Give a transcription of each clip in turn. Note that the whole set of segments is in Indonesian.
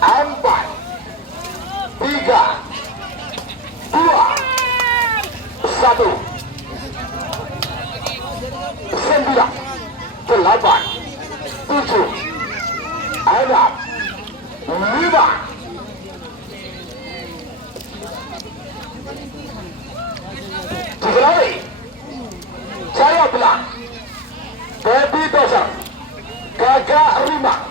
4, 3, 2, 1, 9, 8, 7, 6, 5. Digelari Jaya Belang, Baby Dozer, Gagak Rimang.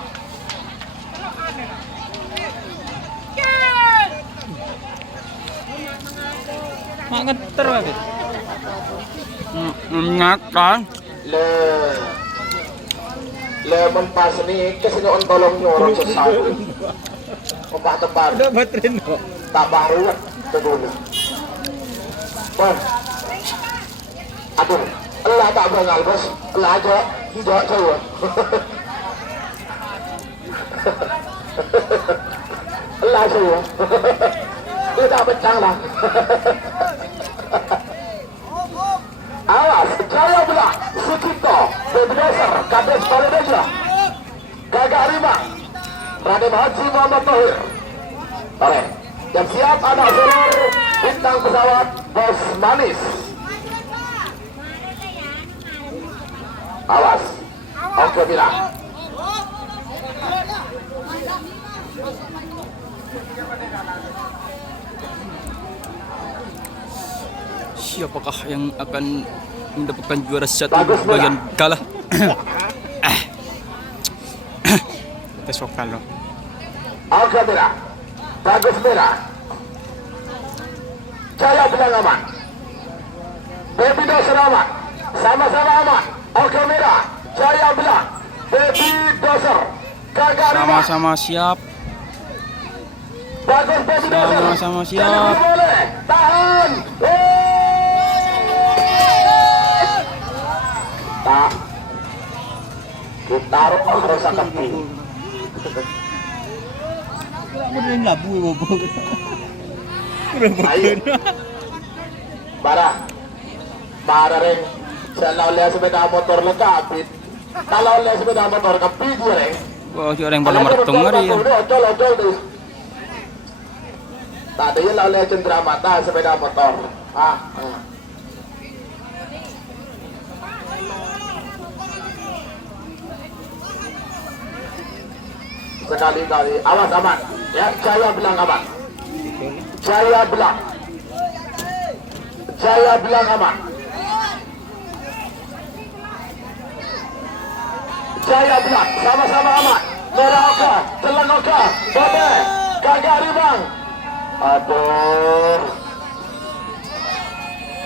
Mak ngeter kabeh. Ngakak. Le mempas ni kesini on tolong nyorong sesawi. Ombak tebar. Udah baterin kok. Tak baru ke dulu. Bon. Aduh, elah tak berengal bos. Elah aja, tidak saya. Elah saya. Tidak pecah lah. Awas, Jaya Belang, Sukito, Bedroser, Kades Paledeja, Gagak Rimang, Raden Haji Muhammad Tohir. Oke, yang siap anak solar bintang pesawat Bos Manis. Awas, oke bilang. Siapakah yang akan mendapatkan juara satu bagian kalah? Tes vokal loh. Oke merah, bagus merah. Jaya Belang aman. Baby Dozer aman. Sama-sama aman. Oke merah, Jaya Belang, Baby Dozer, Gagak Rimang. Sama-sama siap. Bagus Baby Dozer. Sama-sama siap. Boleh. Tahan. Tak. Kita harus akan tinggi. Aku udah labu bobo. Ayo. Bara ring. Kalau lihat sepeda motor lekapit. Kalau lihat sepeda motor kepit gue ring. Wah, si orang pada mertung hari ya. Ocol tuh. Tadi ya lihat cendera mata sepeda motor. Sekali-kali awas aman ya. Jaya Belang aman. Jaya Belang aman. Jaya Belang sama-sama aman. Merah oka, telang oka, Bobe, Gagak Rimang. Aduh,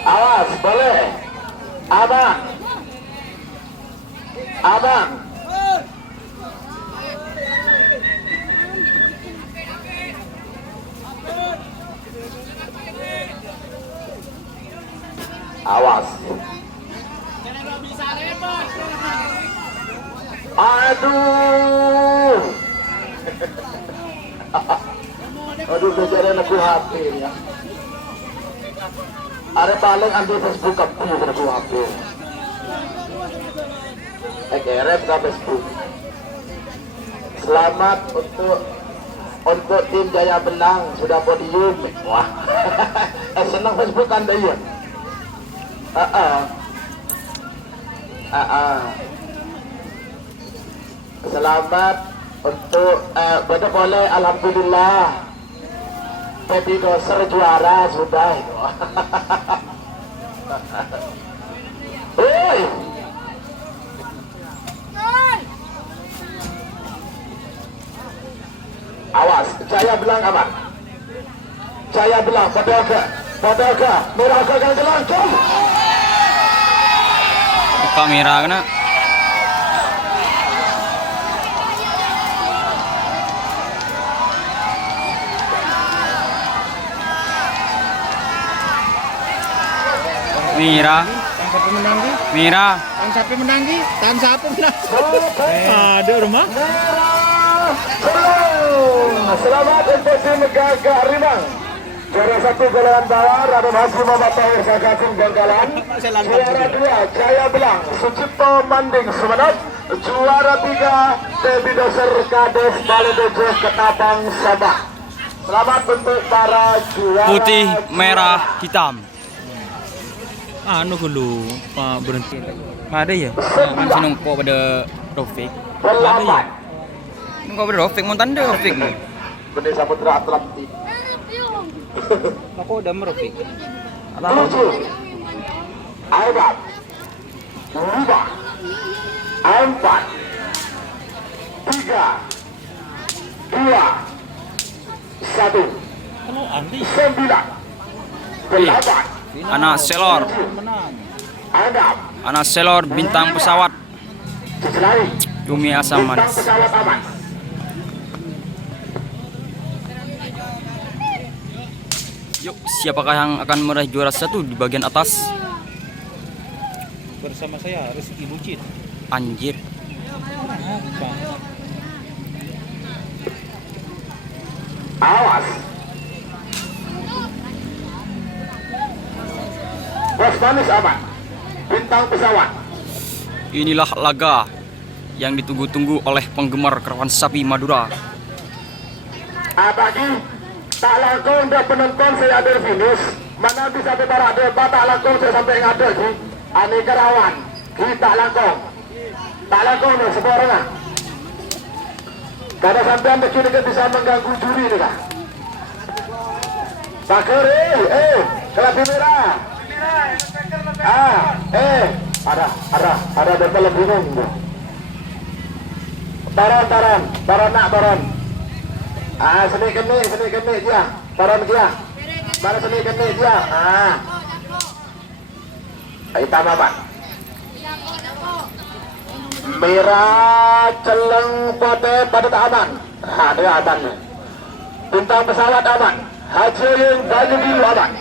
awas boleh aman. Awas. Aduh. Aduh, bejaran aku HP ya. Ada paling ambil Facebook aku aku HP. Keret ke Facebook. Selamat untuk tim Jaya Belang sudah podium. Wah. Senang Facebook Anda ya. Selamat untuk betul boleh alhamdulillah. Baby Dozer juara sudah itu. Oi. Awas, Jaya Belang aman. Jaya Belang Padoga, merah gagal gelantung. Kamera kena. Mira. Tang sapi menanggi. Mira. Tang sapi menanggi. Tang sapi menanggi. Aduh rumah. Selamat untuk tim Gagak Rimang. Juara 1 golongan bawah Raden Haji Muhammad Tohir Gagasin Ganggalan. Juara 2 Jaya Belang Sucipto Manding Sumeneb. juara 3 Debbie Doser Kades Baledojo Ketapang Sabah. Selamat untuk para juara Putih, merah, hitam. Anu dulu, Pak berhenti. Ada ya? Kan sinungko pada Rofik. Ada ya? Nungko pada Rofik, mau tanda Rofik. Benda Samudra Atlantik. Aku udah merofik. 7 Aibat 5 4 3 2 1 Kalau Andi 9 8 Anak selor, menang. 6 anak selor bintang pesawat. Seselari Cumi asam bintang manis. pesawat aman. Yuk, siapakah yang akan meraih juara 1 di bagian atas? Bersama saya Rizky Bucin. Anjir. Awas. Bos manis aman. Bintang pesawat. Inilah laga yang ditunggu-tunggu oleh penggemar Kerawan Sapi Madura. Apalagi tak langsung untuk penonton saya ada finish. Mana bisa berada tak langsung saya sampai ngada sih. Ani Kerawan. Kita langsung. Tak langsung nih semua orang. Karena sampean di sini kan bisa mengganggu juri nih kak. Bakar kelas merah. Ada bebel bingung. Taran nak. Seni kene dia. Taran dia. Mana seni kene dia. Hitam apa? Merah celeng pote pada tak aman. Dia aman. Bintang pesawat aman. Haji yang baju biru aman.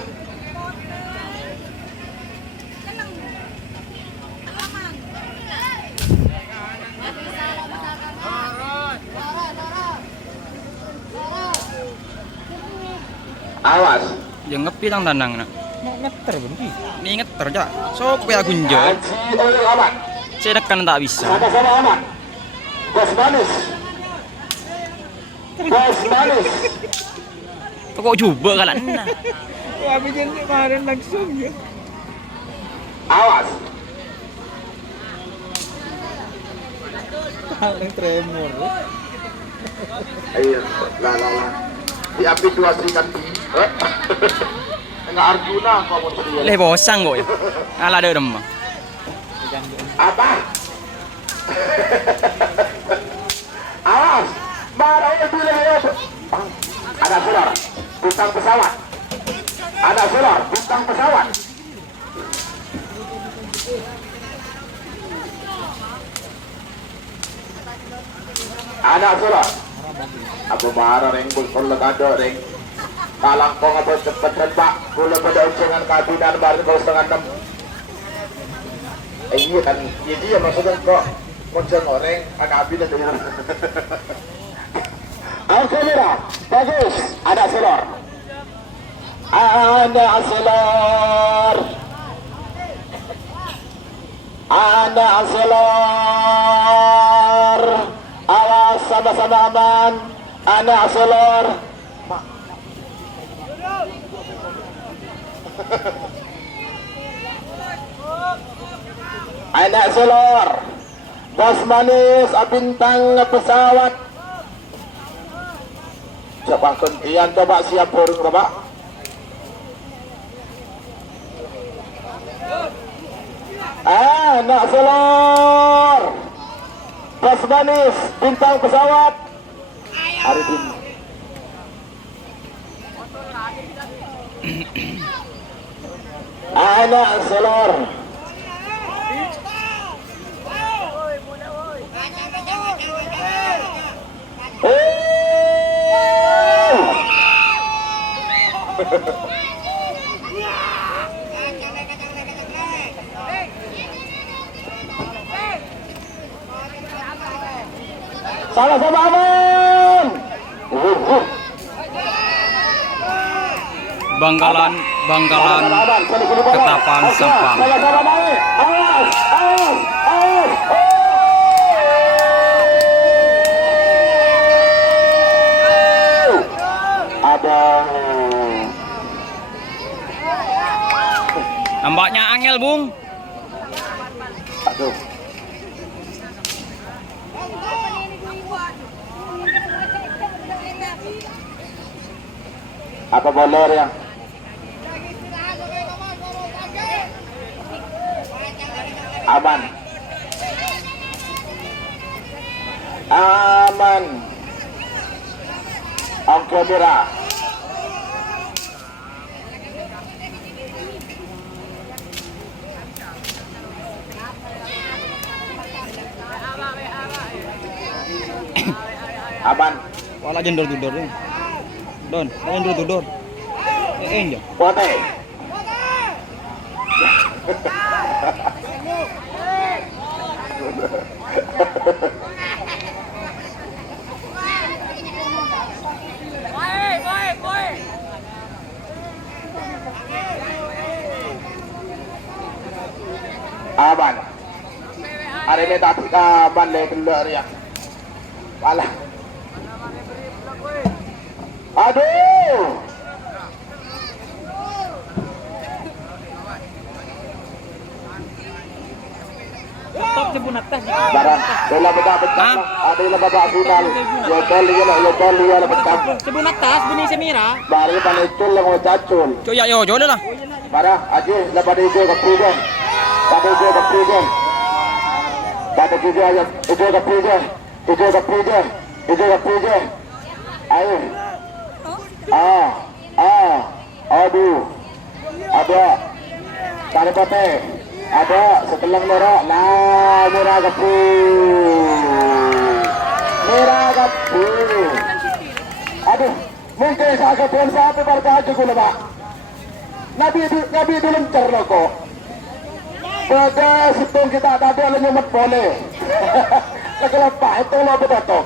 Awas. Yang ngepi tang tandang nak. Ngeter berhenti. Ini inget terja. So kayak kunjau. Haji oleh aman. Saya kan tak bisa. Sama-sama aman. Bos manis. Kok coba kalian? Nah. Wah, bikin kemarin langsung ya. Awas. Paling tremor. Ayo, lah. Di api dua serikat. Enggak Arjuna kau mau sedia. Leh bosang kok ya. Ala ada dem. Apa? Awas. Marah dulu ya. Ada solar. Bintang pesawat. Ada solar. Bintang pesawat. Ada solar. Apa marah ring kalau ada ring. Kalang kong apa cepet pak. Kalau pada ujangan kabinan baru kau 5:30. Iya kan, jadi ya maksudnya kok muncul orang agak habis dari Angka merah, bagus, ada selor. Awas sama-sama aman, ada selor. Anak selor, bos manis, bintang pesawat. Siapa kentian coba siap burung coba. Anak selor, bos manis, bintang pesawat. Arifin. Anak selor. Sama-sama aman. Bangkalan Ketapang Sampang. Sama-sama naik. Awas. Tambaknya angel, Bung. Aduh. Apa boleh ya? Aman. Aman. Angka merah. Aman. Wala dyan door-to-door. Don, ayun door-to-door. Ayun dyan. Pote. Aman. Hari ini tak aman le telur ya. Alah. Aduh. Top si Bunata. Barang, bela beda betul. Ada yang babak final. Ya kali ya betul. Si Bunata, bunyi si Mira. Bari panicul lang o cacul. Coya yo, jodoh lah. Bara, aji lepas itu ke prison. Pada itu ke prison. Pada itu aja, itu ke prison. Itu ke prison. Itu ke prison. Ayo. Aduh. Ada. Tarik pote. Ada setelang merah. Nah, merah kepu. Merah kepu. Aduh, mungkin saya kepuan sampai bertahan juga Pak. Nabi itu lencer loh kok. Pada situng kita tadi ada nyemet boleh. Lepas itu lo betul.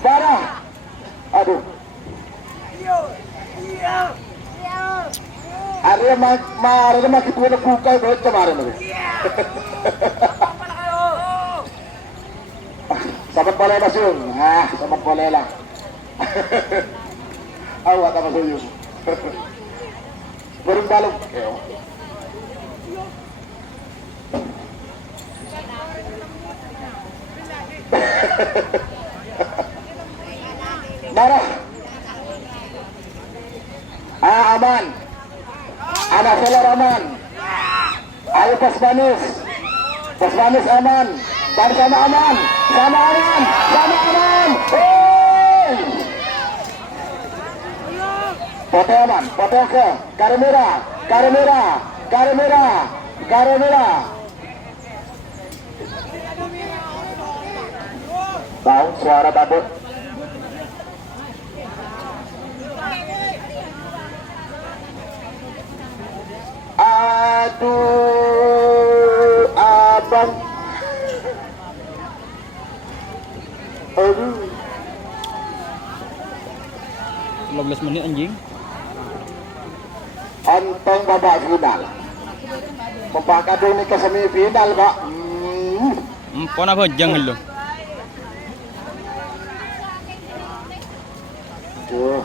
Barang. Aduh. Arya makin tua nak buka itu kemarin tu. Sahabat boleh masuk. Sahabat boleh lah. Awak tak masuk. Burung baluk. Darah. Aman. Anak solar aman. Ayo pas manis. Pas manis aman. Dan sama aman. Sama aman. Sama aman. Hei. Pote aman. Pote ke. Karimira. Karimira. Karimira. Karimira. Tahu suara tabut. Aduh, abang. Aduh. 15 menit anjing. Ontong babak final. Mempakadung ni ke semifinal, Pak. Empon apa jangan lo. Tuh.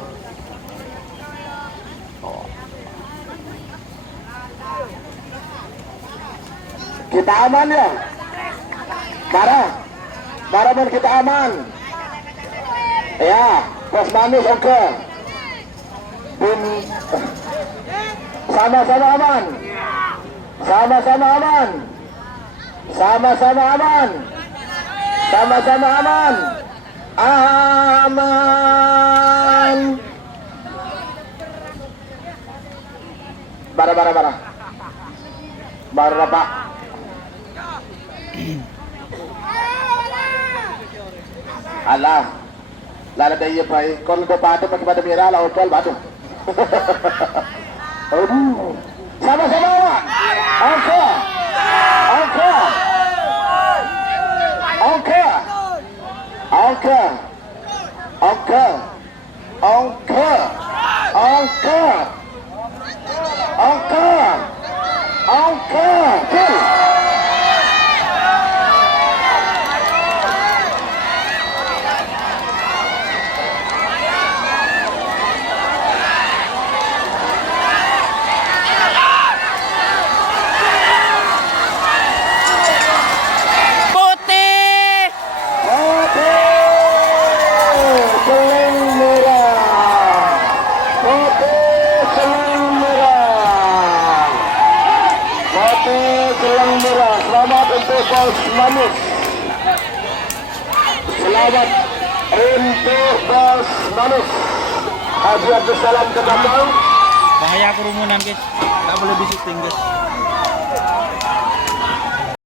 Kita aman ya. Bara pun kita aman. Ya, Bos Manis oke. Sama-sama aman. Sama-sama aman. Sama-sama aman. Sama-sama aman. Aman. Bara. Bara Pak. Alah, lala daya pai. Kon ko pato pada mira la hotel batu. Aduh, sama-sama aman. Kill. Moto Selang Merah. Moto Selang Merah. Selamat untuk Bos Manus. Selamat untuk Bos Manus. Haji Abdul Salam ke belakang. Bahaya kerumunan guys. Nggak boleh di syuting guys.